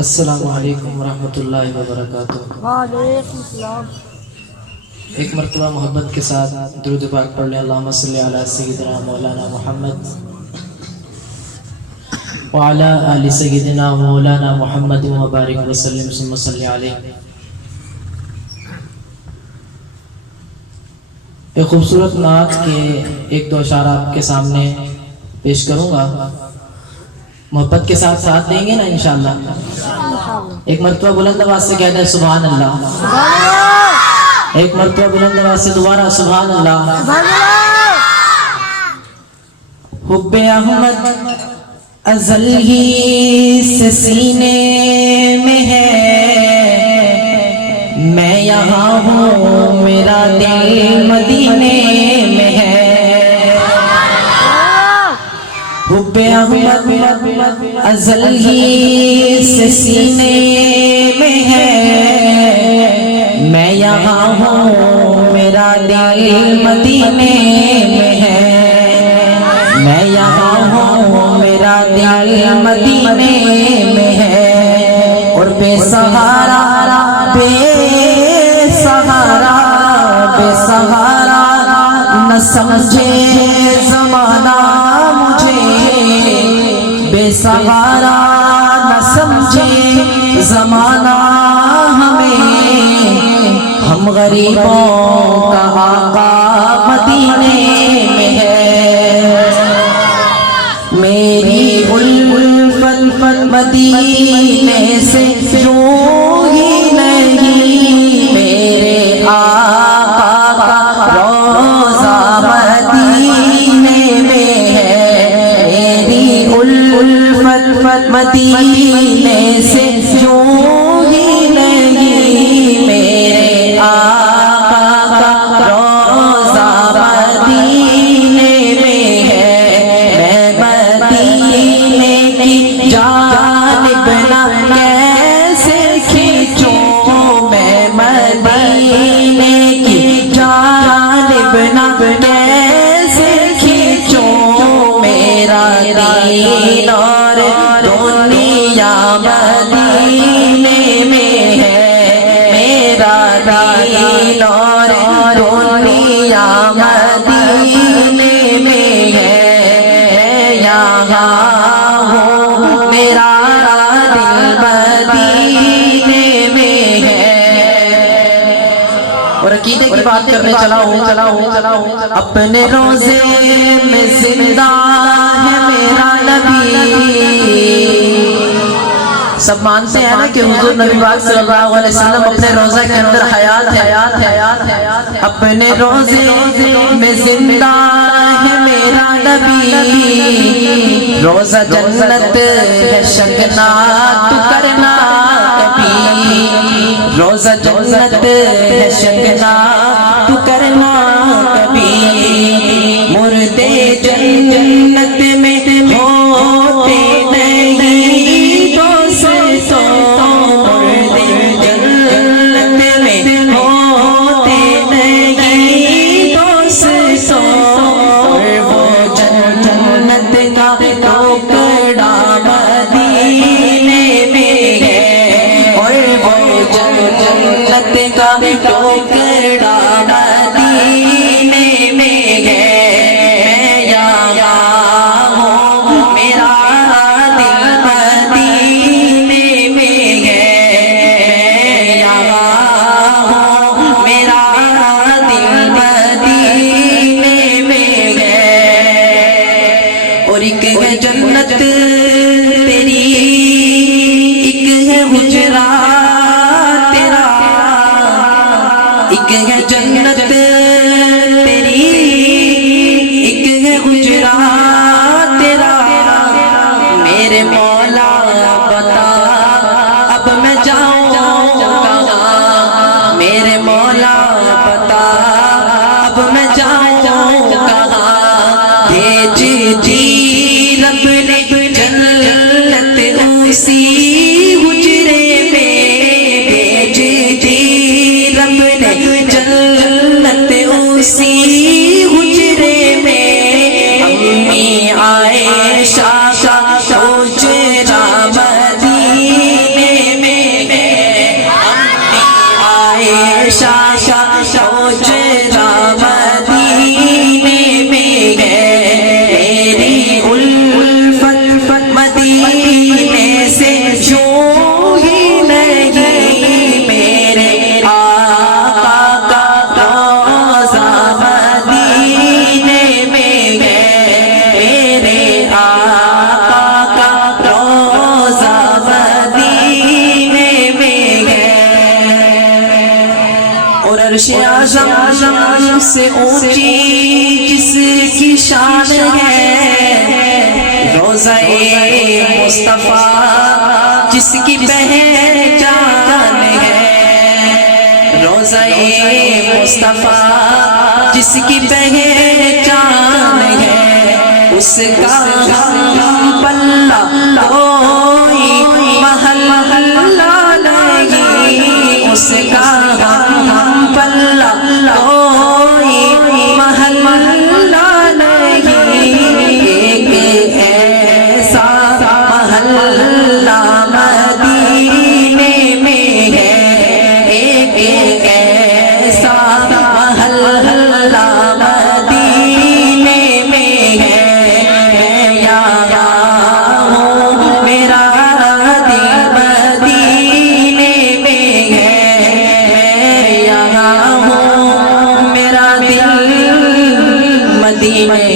السلام علیکم ورحمۃ اللہ وبرکاتہ۔ وعلیکم السلام۔ ایک مرتبہ محبت کے ساتھ درود پاک پڑھ لیں۔ اللہم صلی علی سیدنا مولانا محمد وعلی آل سیدنا مولانا محمد وبارک وسلم ثم صلی علیہ۔ ایک خوبصورت نعت کے ایک دو اشعار آپ کے سامنے پیش کروں گا، محبت کے ساتھ ساتھ دیں گے نا انشاءاللہ؟ ایک مرتبہ بلند آواز سے کہتے ہیں سبحان اللہ، ایک مرتبہ بلند آواز سے دوبارہ سبحان اللہ۔ حب احمد ازل ہی سے سینے میں ہے، میں یہاں ہوں میرا دل مدینے میں ہے۔ حب احمد ازل ہی سے سینے میں ہے، میں یہاں ہوں میرا دل مدینے میں ہے، میں یہاں ہوں میرا دل مدینے میں ہے۔ اور بے سہارا بے سہارا بے سہارا نہ سمجھے زمانہ مجھے، بے سہارا نہ سمجھے زمانہ ہمیں، ہم غریبوں کا آقا مدینے میں ہے۔ میری الفت مدینے سے جو ہی نہیں، میرے آقا کا روضہ مدینے میں ہے۔ میری الفت مدینے سے جو ہی نہیں، میرے آقا کا روضہ مدینے میں ہے۔ میں مدینے کی جانب نہ کیسے کھینچوں، میں مدینے کی جانب نہ کیسے کھینچوں، میرا دین اور دنیا مدینے میں ہے، میرا دین اور دنیا مدینے میں ہے، یہاں ہوں میرا دل مدینے میں ہے۔ اور عقیدے کی بات کرنے چلا ہوں، اپنے روزے میں زندہ ہے میرا نبی۔ سب مانتے ہیں نا کہ حضور نبی پاک صلی اللہ علیہ وسلم اپنے روزہ کے اندر حیات ہے۔ اپنے روزے میں زندہ ہے میرا نبی، روزہ جنت ہے شکنا تو کرنا کبھی، روزہ جنت ہے شکنا تو کرنا کبھی، مردے جنت میں ہوتے نہیں دوستوں، مردے جنت میں ہوتے نہیں دوستوں، وہ جنت کا ٹکڑا مدینے میں ہے، اور وہ جنت کا ٹکڑا مدینے میں ہے۔ میں یہاں ہوں میرا دل مدینے میں ہے، یہاں ہوں میرا دل مدینے میں ہے۔ اور ایک ہے جنت تیری، ایک ہے حجرہ تیرا، ایک ہے جنت تیری، ایک ہے حجرہ تیرا، میرے مولا بتا اب میں جاؤں کہاں، میرے مولا بتا اب میں جاؤں کہاں، بھیج دی رب نے جنت اسی حجرے میں، بھیج دی رب نے جنت اسی حجرے میں، امی عائشہ کا حجرہ مدینے اعظم سے اونچی جس کی شان ہے، روضہ مصطفیٰ جس کی پہچان ہے، روضہ مصطفیٰ جس کی پہچان ہے، اس کا ہم پلہ کوئی محلہ نہیں، اس کا ہم پلہ کوئی محلہ نہیں، ایک ایسا محلہ مدینے میں ہے، ایک ایسا محلہ مدینے میں ہے، یہاں ہوں میرا دل مدینے میں ہے، یہاں ہوں میرا دل مدینے